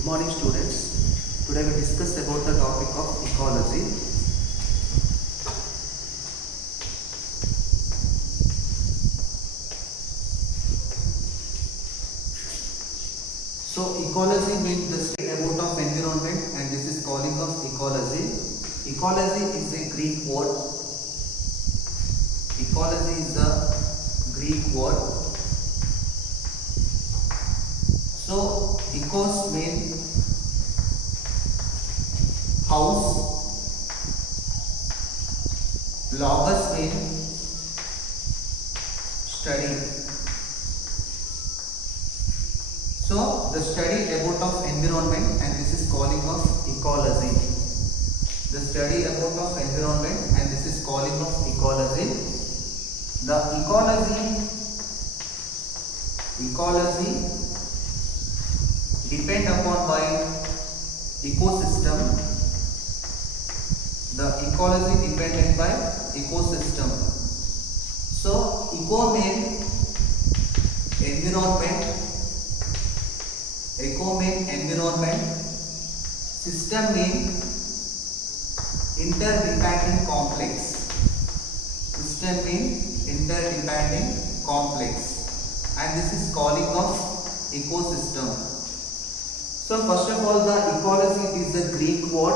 Good morning students. Today we discuss about the topic of ecology. So ecology means the study about of environment, and this is calling of ecology. Ecology is a Greek word. Ecology is the Greek word. So ecos means house, logos means study. So the study about of environment, and this is calling of ecology. The study about of environment, and this is calling of ecology. The ecology depend upon by ecosystem. The ecology dependent by ecosystem. So eco means environment. Eco means environment. System means interdependent complex. System means interdependent complex, and this is calling of ecosystem. So first of all, the ecology is the Greek word.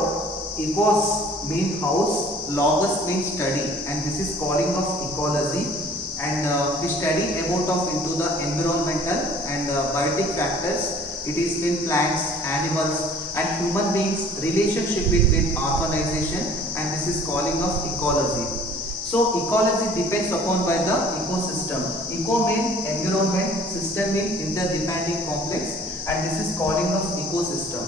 Ecos means house, logos means study, and this is calling of ecology. And we study about of into the environmental and biotic factors. It is in plants, animals, and human beings relationship between organization, and this is calling of ecology. So ecology depends upon by the ecosystem. Eco means environment, system means interdependent complex, and this is calling of ecosystem.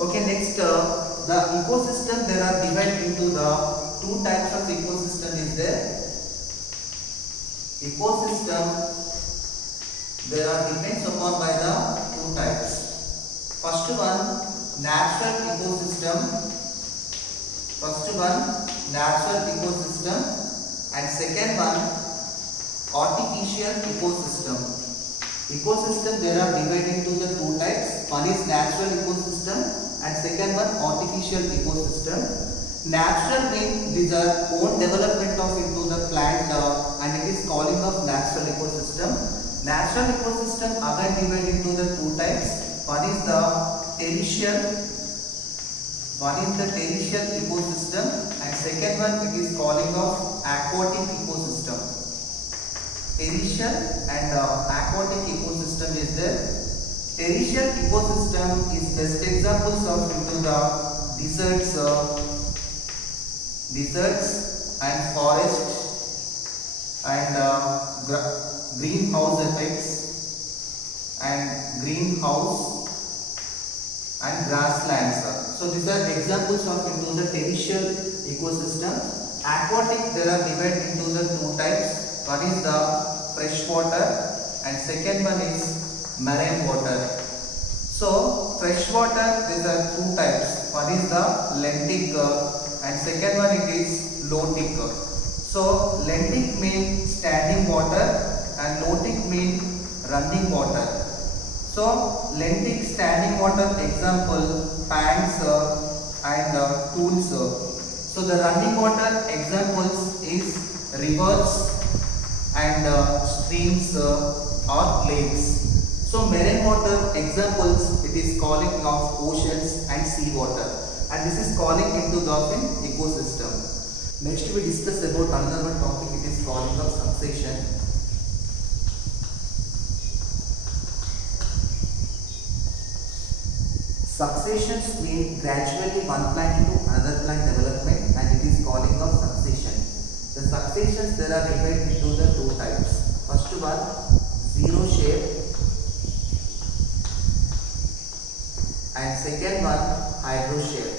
Okay, next the ecosystem, there are divided into the two types of ecosystem is there. Ecosystem, there are depends upon by the two types. First one, natural ecosystem. First one, natural ecosystem, and second one, artificial ecosystem. Ecosystem, there are divided into the two types. One is natural ecosystem, and second one artificial ecosystem. Natural means these are own development of into the plant, and it is calling of natural ecosystem. Natural ecosystem again divided into the two types. One is the terrestrial ecosystem, and second one it is calling of aquatic ecosystem. Terrestrial and aquatic ecosystem is there. Terrestrial ecosystem is best examples of into the deserts and forests, and greenhouse effects, and greenhouse and grasslands. So these are examples of into the terrestrial ecosystem. Aquatic, there are divided into the two types. One is the fresh water, and second one is marine water. So fresh water, there are two types. One is the lentic, and second one it is lotic. So lentic means standing water, and lotic means running water. So lentic, standing water, example fans and tools. So the running water examples is rivers and streams or lakes. So marine water examples, it is calling of oceans and sea water, and this is calling into the ecosystem. Next we discuss about another one topic, it is calling of succession. Successions mean gradually one plant into another plant development, and it is calling of succession. The successions, there are divided into the two types. First one, zero shape, and second one, hydro shape.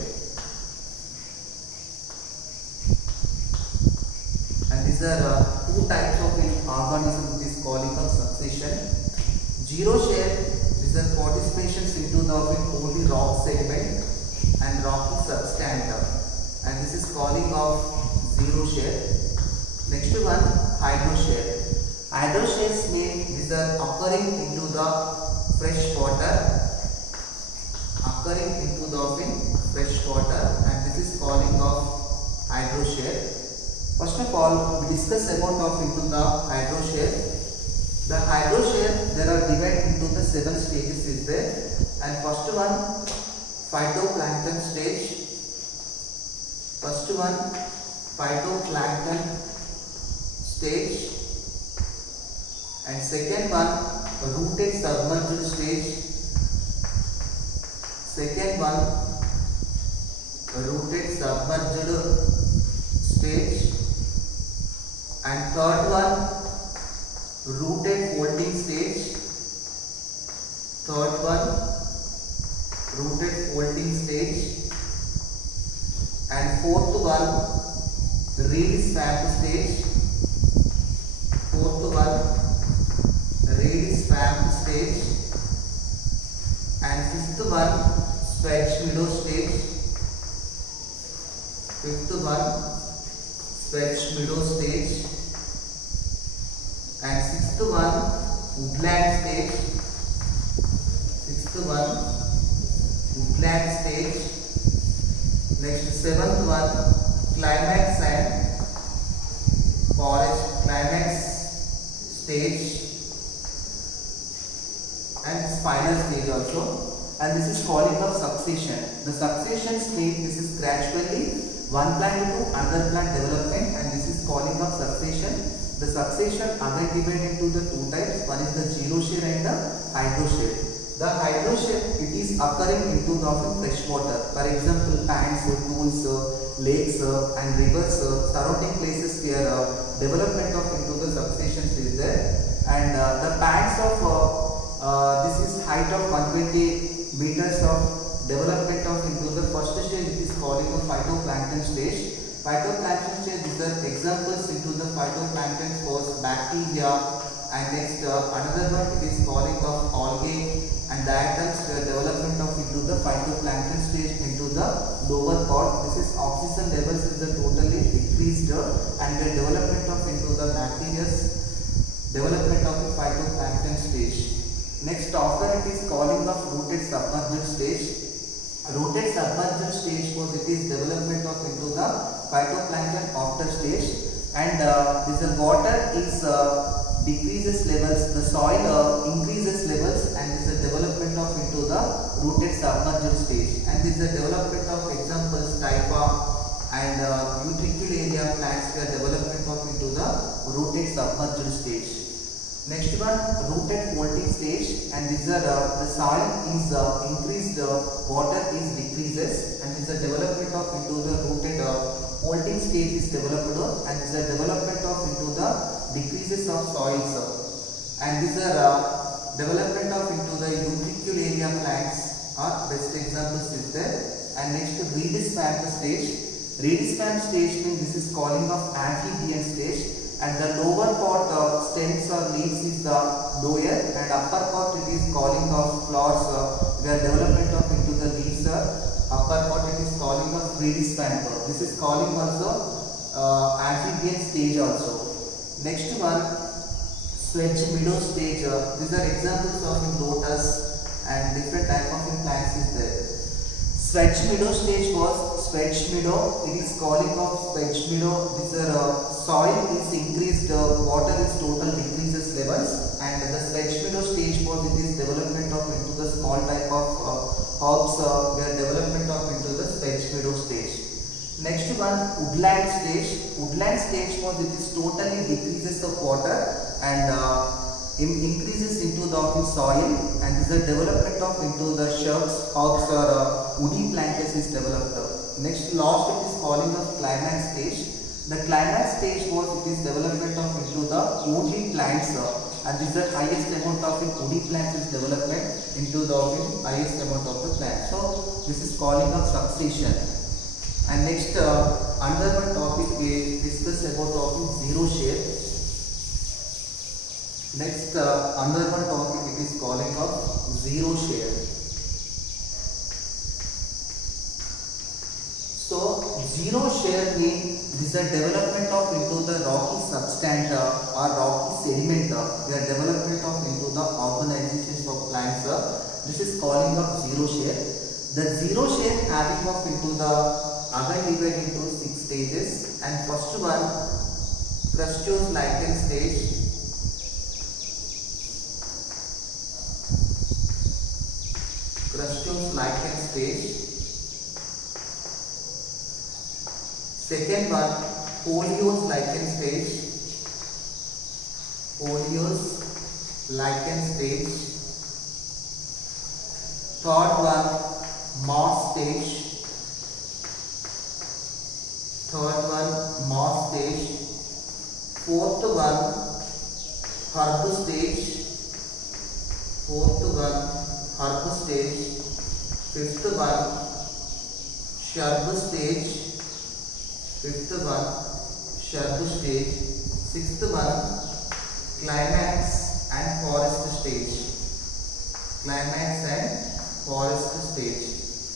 And these are two types of organisms which is calling of succession. Zero shape, these are participations into the only rock segment and rocky substance, and this is calling of zero shape. Next one, hydroshare. Hydroshades mean these are occurring into the fresh water. occurring into the fresh water, and this is calling of hydroshare. First of all, we discuss about into the hydroshare. The hydroshare, there are divided into the 7 stages is there, and first one phytoplankton stage. First one phytoplankton stage, and second one rooted submerged stage. Second one rooted submerged stage, and third one rooted folding stage. Third one rooted folding stage, and fourth one reed swamp stage. Fourth one reed swamp stage, and fifth one stretch meadow stage. Fifth one stretch meadow stage, and sixth one woodland stage. Sixth one woodland stage. Next, seventh one climax and forest climax stage, and spinal stage also. And this is calling of succession. The succession stage, this is gradually one plant to another plant development, and this is calling of succession. The succession again divided into the two types. One is the xeroshare and the hydroshare. The hydroshare, it is occurring into the fresh water. For example, tanks, pools, lakes, and rivers, surrounding places where development of into the succession is there. And the banks of this is height of 120 meters of development of into the first stage, it is calling a phytoplankton stage. Phytoplankton stage, these are examples into the phytoplankton was bacteria, and next another one it is calling of algae, and diatoms development of into the phytoplankton stage into the lower part. This is oxygen levels is the totally decreased, and the development of into the bacteria's development of the phytoplankton stage. Next, after it is calling of rooted submerged stage. Rooted submerged stage was it is development of into the phytoplankton after stage, and this water is decreases levels, the soil increases levels, and this is development of into the rooted submerged stage. And this is the development of examples typha and utricularia plants were development of into the rooted submerged stage. Next one rooted folding stage, and these are the soil is increased, water is decreases, and this is the development of into the rooted folding stage is developed, and this is the development of into the decreases of soils, and these are development of into the utricularia plants are best examples is there. And next reed swamp stage. Reed swamp stage means this is calling of amphibian stage, and the lower part of stems or leaves is the lower, and upper part it is calling of flowers where development of into the leaves upper part it is calling of reed swamp. This is calling also amphibian stage also. Next one stretch meadow stage. These are examples of lotus and different type of plants is there. Stretch meadow stage was stretch meadow. It is calling of stretch meadow. This soil is increased, water is total decreases levels, and the stretch meadow stage was it is development of into the small type of herbs where development of into the stretch meadow stage. Next one woodland stage. Woodland stage was it is totally decreases of water and increases into the soil, and this is the development of into the shrubs, herbs or woody plants is developed. Next last it is calling of climax stage. The climax stage was it is development of into the woody plants, and this is the highest amount of woody plants is development into the highest amount of the plant. So this is calling of succession. And next another one topic we discuss about xeroshare. Next another one topic it is calling of xeroshare. So xeroshare means this is a development of into the rocky substance or rocky sediment, the development of into the organizations of plants. This is calling of xeroshare. The zero share having of into the again divided into 6 stages, and first one crustose lichen stage, crustose lichen stage. Second one foliose lichen stage, foliose lichen stage. Third one moss stage, third one moss stage. Fourth one herb stage, fourth one herb stage. Fifth one shrub stage, fifth one shrub stage. Sixth one climax and forest stage, climax and forest stage.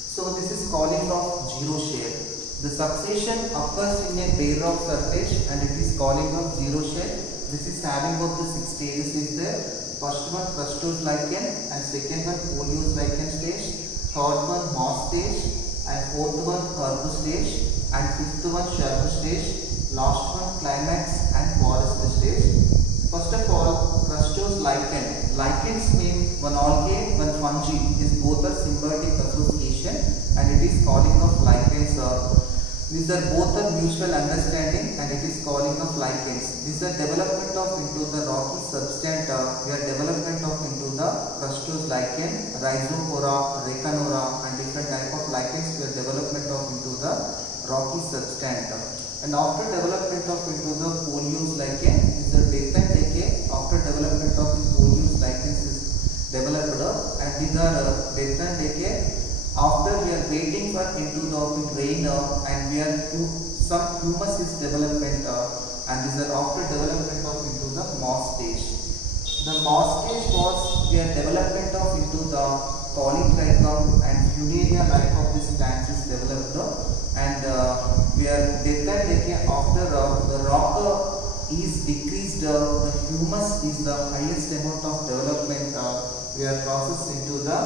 So this is calling of zero share. The succession occurs in a bare rock surface and it is calling of zero share. This is having of the 6 stages is there. First one crustose lichen, and second one foliose lichen stage, third one moss stage, and fourth one herb stage, and fifth one shrub stage, last one climax and forest stage. First of all, crustose lichen. Lichens mean one algae, one fungi is both a symbiotic association, and it is calling of lichens. These are both a mutual understanding, and it is calling of lichens. These are development of into the rocky substance. We are development of into the crustose lichen, Rhizopora, Recanora, and different type of lichens. We are development of into the rocky substance. And after development of into the foliose lichen is the death and decay. After development of the foliose lichens is developed, and these are death and decay. After we are waiting for into the rain, and we are some humus is development, and these are after development of into the moss stage. The moss stage was we are development of into the polytrichum and funaria life of this plants is developed, and we are death and decay after the rock is decreased, the humus is the highest amount of development. We are processed into the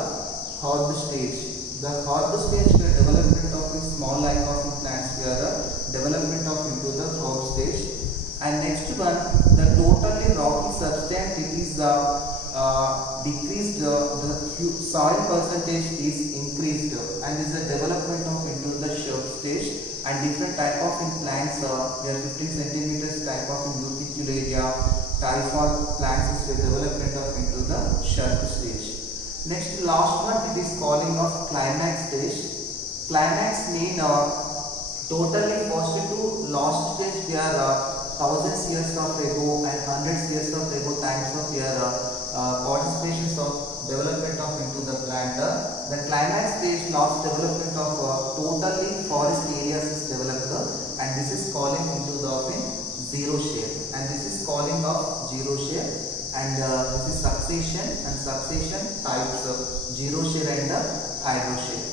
herb stage. The herb stage we are development of a small life of plants. We are development of into the herb stage. And next one, the totally rocky substance, it is decreased, the soil percentage is increased, and is the development of into the shrub stage. And different type of in plants, we are 15 centimeters type of in Utricularia, typhoid plants is the development of into the shrub stage. Next, last one, it is calling of climax stage. Climax mean totally first to last stage we are thousands years of ago and hundreds years of ago times of your participations of development of into the plant. The climax stage last development of totally forest areas is developed, and this is calling into the zero share, and this is calling of zero share. And this is succession, and succession types of zero share and hydro share.